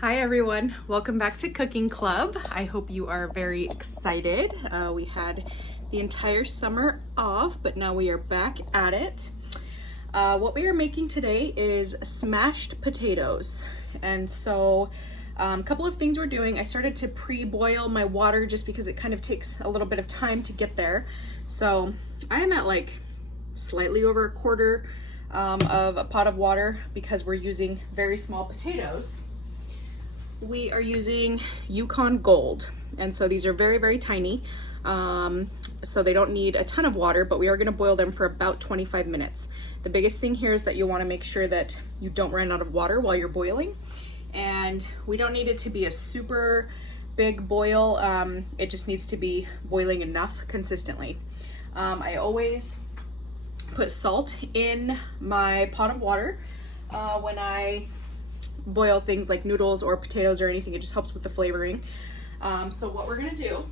Hi everyone, welcome back to Cooking Club. I hope you are very excited. We had the entire summer off, but now we are back at it. What we are making today is smashed potatoes. And so a couple of things we're doing. I started to pre-boil my water just because it kind of takes a little bit of time to get there. So I am at like slightly over a quarter of a pot of water because we're using very small potatoes. We are using Yukon Gold, and so these are very, very tiny, so they don't need a ton of water, but we are going to boil them for about 25 minutes. The biggest thing here is that you'll want to make sure that you don't run out of water while you're boiling, and we don't need it to be a super big boil. It just needs to be boiling enough consistently. I always put salt in my pot of water when I boil things like noodles or potatoes or anything. It just helps with the flavoring. So what we're gonna do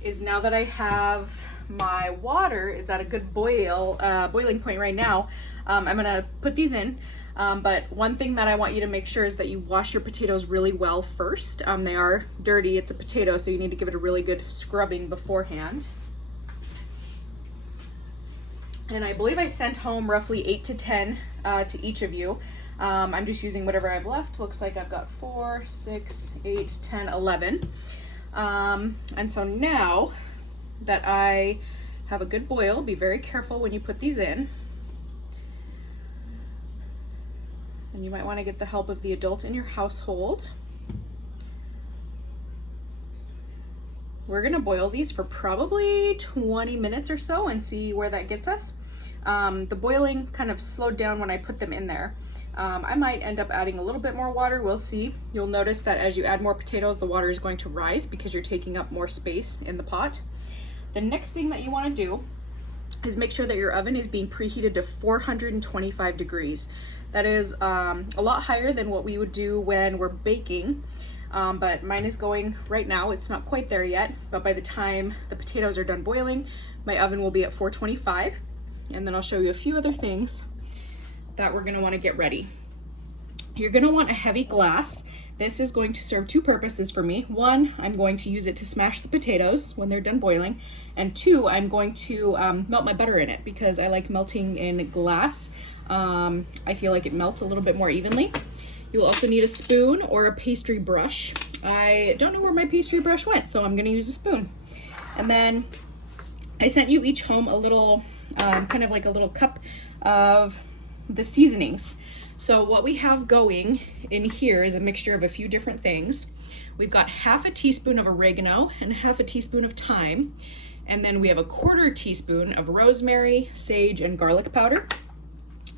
is, now that I have my water is at a good boiling point right now, I'm gonna put these in. But one thing that I want you to make sure is that you wash your potatoes really well first. They are dirty, it's a potato, so you need to give it a really good scrubbing beforehand. And I believe I sent home roughly 8 to 10 to each of you. I'm just using whatever I've left. Looks like I've got 4, 6, 8, 10, 11. And so now that I have a good boil, be very careful when you put these in. And you might want to get the help of the adult in your household. We're gonna boil these for probably 20 minutes or so and see where that gets us. The boiling kind of slowed down when I put them in there. I might end up adding a little bit more water, we'll see. You'll notice that as you add more potatoes, the water is going to rise because you're taking up more space in the pot. The next thing that you want to do is make sure that your oven is being preheated to 425 degrees. That is a lot higher than what we would do when we're baking, but mine is going right now. It's not quite there yet, but by the time the potatoes are done boiling, my oven will be at 425. And then I'll show you a few other things that we're gonna wanna get ready. You're gonna want a heavy glass. This is going to serve two purposes for me. One, I'm going to use it to smash the potatoes when they're done boiling. And two, I'm going to melt my butter in it because I like melting in glass. I feel like it melts a little bit more evenly. You'll also need a spoon or a pastry brush. I don't know where my pastry brush went, so I'm gonna use a spoon. And then I sent you each home a little, kind of like a little cup of the seasonings. So what we have going in here is a mixture of a few different things. We've got half a teaspoon of oregano and half a teaspoon of thyme. And then we have a quarter teaspoon of rosemary, sage, and garlic powder.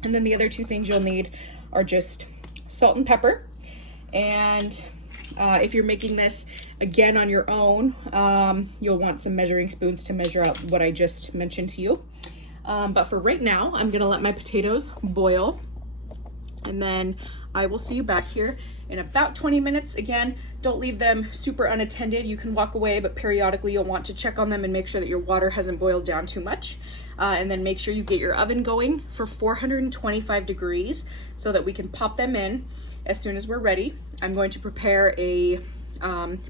And then the other two things you'll need are just salt and pepper. And if you're making this again on your own, you'll want some measuring spoons to measure out what I just mentioned to you. But for right now, I'm gonna let my potatoes boil, and then I will see you back here in about 20 minutes. Again, don't leave them super unattended. You can walk away, but periodically you'll want to check on them and make sure that your water hasn't boiled down too much. And then make sure you get your oven going for 425 degrees so that we can pop them in as soon as we're ready. I'm going to prepare a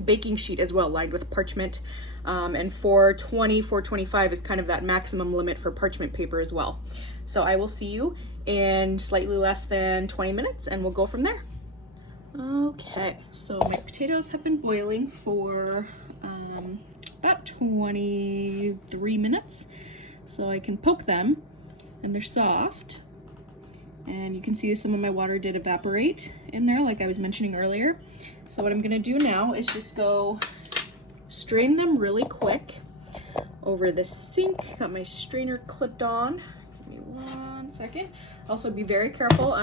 baking sheet as well, lined with parchment. And 420, 425 is kind of that maximum limit for parchment paper as well. So I will see you in slightly less than 20 minutes and we'll go from there. Okay, so my potatoes have been boiling for about 23 minutes. So I can poke them and they're soft. And you can see some of my water did evaporate in there, like I was mentioning earlier. So what I'm gonna do now is just go strain them really quick over the sink. Got my strainer clipped on. Give me 1 second. Also be very careful.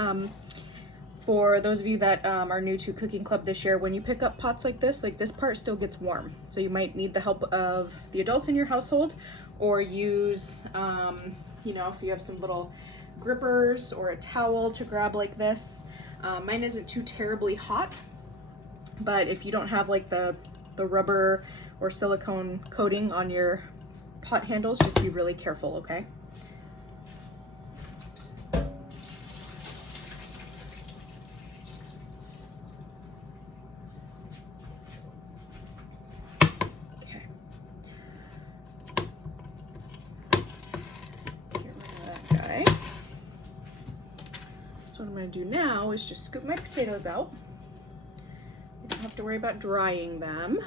For those of you that are new to Cooking Club this year, when you pick up pots like this part still gets warm. So you might need the help of the adult in your household, or use, you know, if you have some little grippers or a towel to grab like this. Mine isn't too terribly hot, but if you don't have like the rubber or silicone coating on your pot handles, just be really careful, okay? gonna do now is just scoop my potatoes out. You don't have to worry about drying them.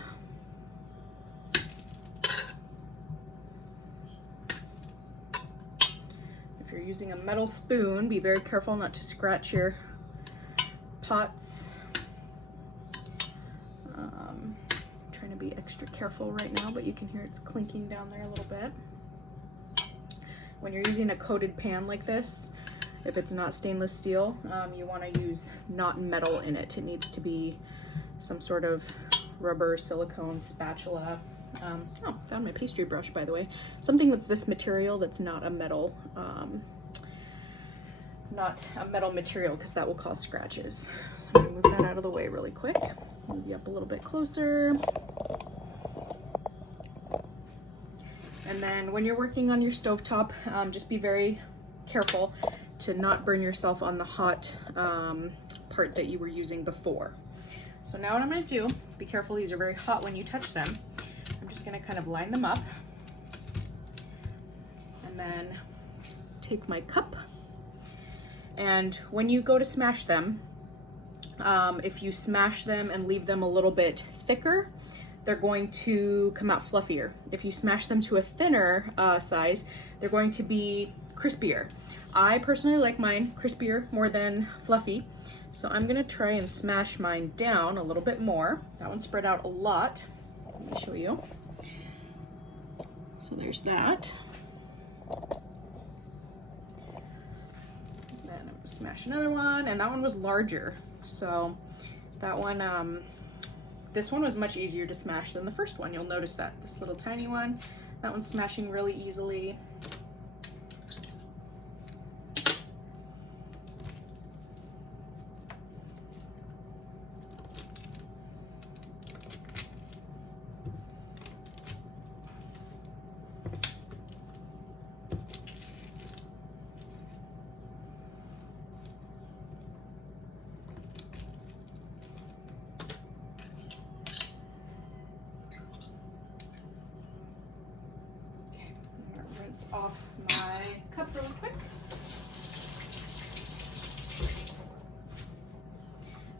If you're using a metal spoon, be very careful not to scratch your pots. Trying to be extra careful right now, but you can hear it's clinking down there a little bit. When you're using a coated pan like this, if it's not stainless steel, you want to use not metal in it. It needs to be some sort of rubber, silicone, spatula. Oh, found my pastry brush, by the way. Something that's this material that's not a metal, material, because that will cause scratches. So I'm gonna move that out of the way really quick. Move you up a little bit closer. And then when you're working on your stovetop, just be very careful to not burn yourself on the hot part that you were using before. So now what I'm going to do, be careful, these are very hot when you touch them. I'm just going to kind of line them up and then take my cup. And when you go to smash them, if you smash them and leave them a little bit thicker, they're going to come out fluffier. If you smash them to a thinner size, they're going to be crispier. I personally like mine crispier more than fluffy, so I'm gonna try and smash mine down a little bit more. That one spread out a lot. Let me show you. So there's that. Then I'm gonna smash another one, and that one was larger. So that one, this one was much easier to smash than the first one. You'll notice that. This little tiny one, that one's smashing really easily. Rinse off my cup really quick.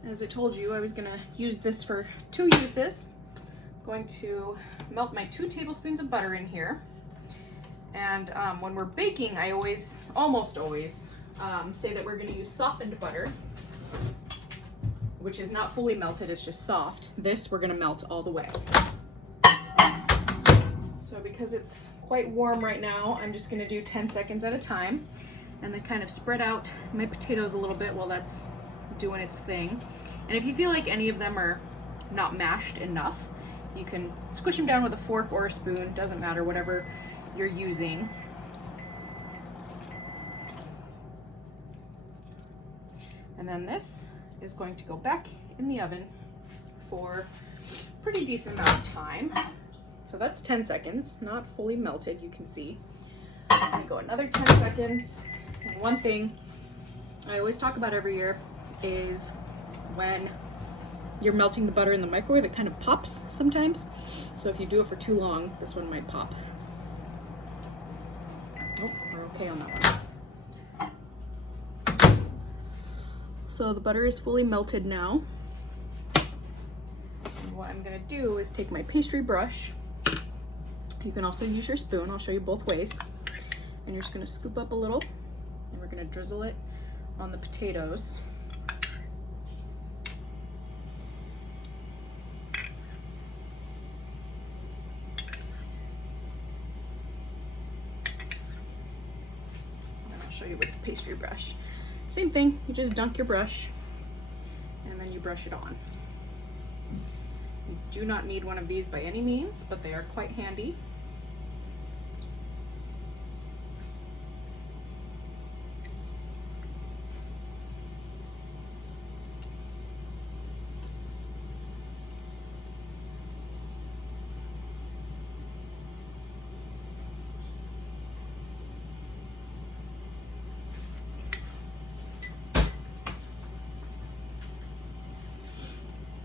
As I told you, I was going to use this for 2 uses. I'm going to melt my 2 tablespoons of butter in here. And when we're baking, I almost always say that we're going to use softened butter, which is not fully melted, it's just soft. This we're going to melt all the way. So because it's quite warm right now, I'm just gonna do 10 seconds at a time and then kind of spread out my potatoes a little bit while that's doing its thing. And if you feel like any of them are not mashed enough, you can squish them down with a fork or a spoon, doesn't matter, whatever you're using. And then this is going to go back in the oven for a pretty decent amount of time. So that's 10 seconds, not fully melted, you can see. I'm gonna go another 10 seconds. And one thing I always talk about every year is when you're melting the butter in the microwave, it kind of pops sometimes. So if you do it for too long, this one might pop. Oh, we're okay on that one. So the butter is fully melted now. And what I'm gonna do is take my pastry brush. You can also use your spoon, I'll show you both ways. And you're just gonna scoop up a little, and we're gonna drizzle it on the potatoes. And I'll show you with the pastry brush. Same thing, you just dunk your brush, and then you brush it on. You do not need one of these by any means, but they are quite handy.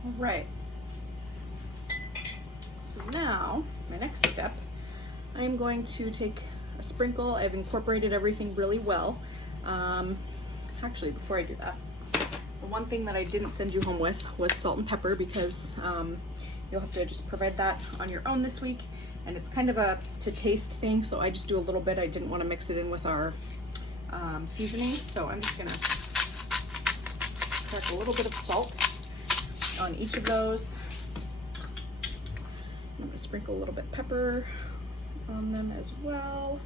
All right. So now, my next step, I'm going to take a sprinkle. I've incorporated everything really well. actually, before I do that, the one thing that I didn't send you home with was salt and pepper, because you'll have to just provide that on your own this week. And it's kind of a to taste thing, so I just do a little bit. I didn't want to mix it in with our seasonings, so I'm just gonna crack a little bit of salt on each of those. I'm gonna sprinkle a little bit of pepper on them as well.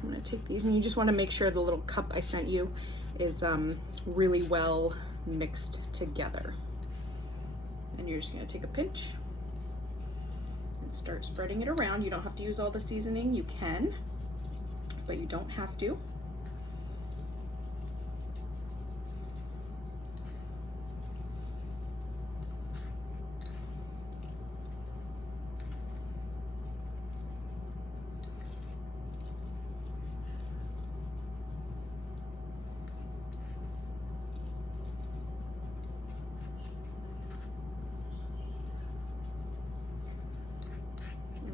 I'm gonna take these, and you just want to make sure the little cup I sent you is really well mixed together. And you're just gonna take a pinch and start spreading it around. You don't have to use all the seasoning, you can, but you don't have to.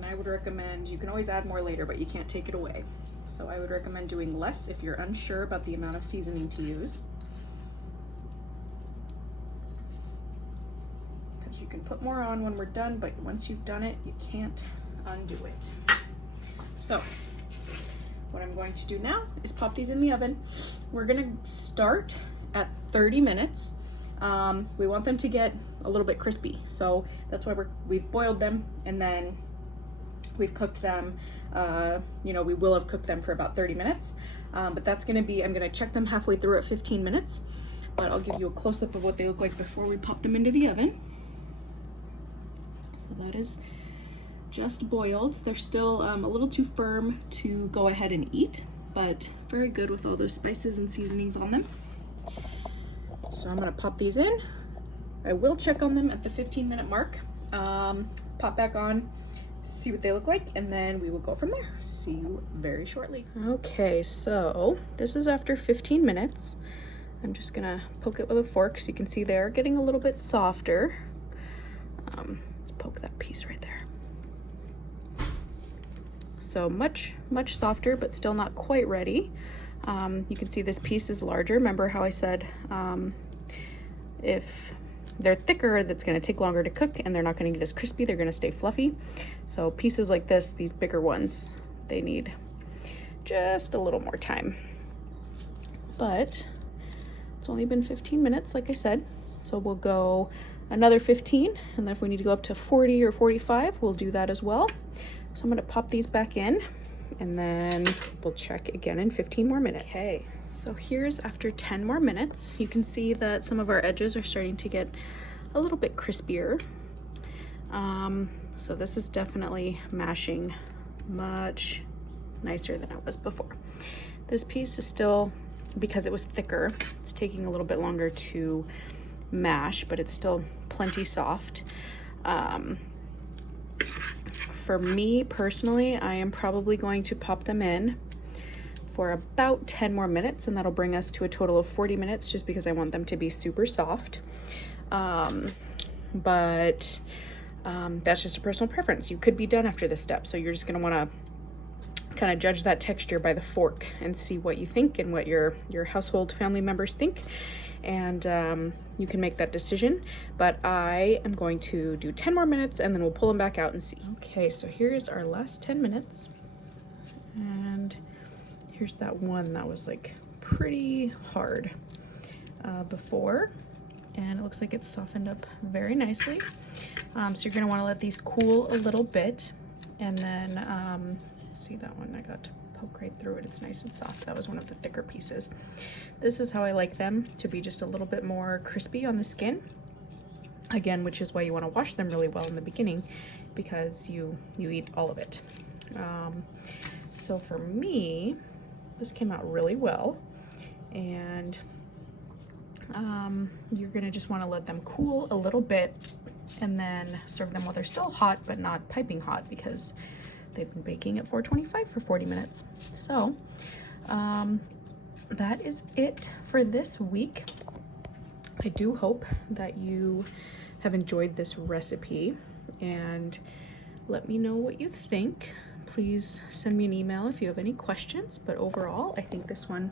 I would recommend, you can always add more later, but you can't take it away. So I would recommend doing less if you're unsure about the amount of seasoning to use. Because you can put more on when we're done, but once you've done it, you can't undo it. So what I'm going to do now is pop these in the oven. We're gonna start at 30 minutes. We want them to get a little bit crispy. So that's why we've boiled them, and then we've cooked them, you know, we will have cooked them for about 30 minutes, but that's gonna be, I'm gonna check them halfway through at 15 minutes, but I'll give you a close-up of what they look like before we pop them into the oven. So that is just boiled. They're still a little too firm to go ahead and eat, but very good with all those spices and seasonings on them. So I'm gonna pop these in. I will check on them at the 15-minute mark, pop back on, see what they look like, and then we will go from there. See you very shortly. Okay, so this is after 15 minutes. I'm just gonna poke it with a fork so you can see they're getting a little bit softer. Let's poke that piece right there. So much softer, but still not quite ready. You can see this piece is larger. Remember how I said if they're thicker, that's going to take longer to cook, and they're not going to get as crispy. They're going to stay fluffy. So pieces like this, these bigger ones, they need just a little more time. But it's only been 15 minutes, like I said. So we'll go another 15, and then if we need to go up to 40 or 45, we'll do that as well. So I'm going to pop these back in, and then we'll check again in 15 more minutes. Okay. So here's after 10 more minutes. You can see that some of our edges are starting to get a little bit crispier. So this is definitely mashing much nicer than it was before. This piece is still, because it was thicker, it's taking a little bit longer to mash, but it's still plenty soft. For me personally, I am probably going to pop them in for about 10 more minutes, and that'll bring us to a total of 40 minutes, just because I want them to be super soft. But that's just a personal preference. You could be done after this step, so you're just gonna wanna kind of judge that texture by the fork and see what you think and what your household family members think, and you can make that decision. But I am going to do 10 more minutes, and then we'll pull them back out and see. Okay, so here's our last 10 minutes, and here's that one that was like pretty hard before, and it looks like it's softened up very nicely. So you're gonna wanna let these cool a little bit, and then see that one, I got to poke right through it. It's nice and soft. That was one of the thicker pieces. This is how I like them, to be just a little bit more crispy on the skin. Again, which is why you wanna wash them really well in the beginning, because you eat all of it. So for me, this came out really well, and you're gonna just want to let them cool a little bit, and then serve them while they're still hot but not piping hot, because they've been baking at 425 for 40 minutes. So that is it for this week. I do hope that you have enjoyed this recipe, and let me know what you think. Please send me an email if you have any questions, but overall I think this one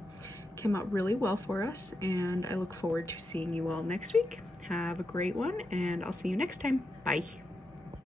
came out really well for us, and I look forward to seeing you all next week. Have a great one, and I'll see you next time. Bye.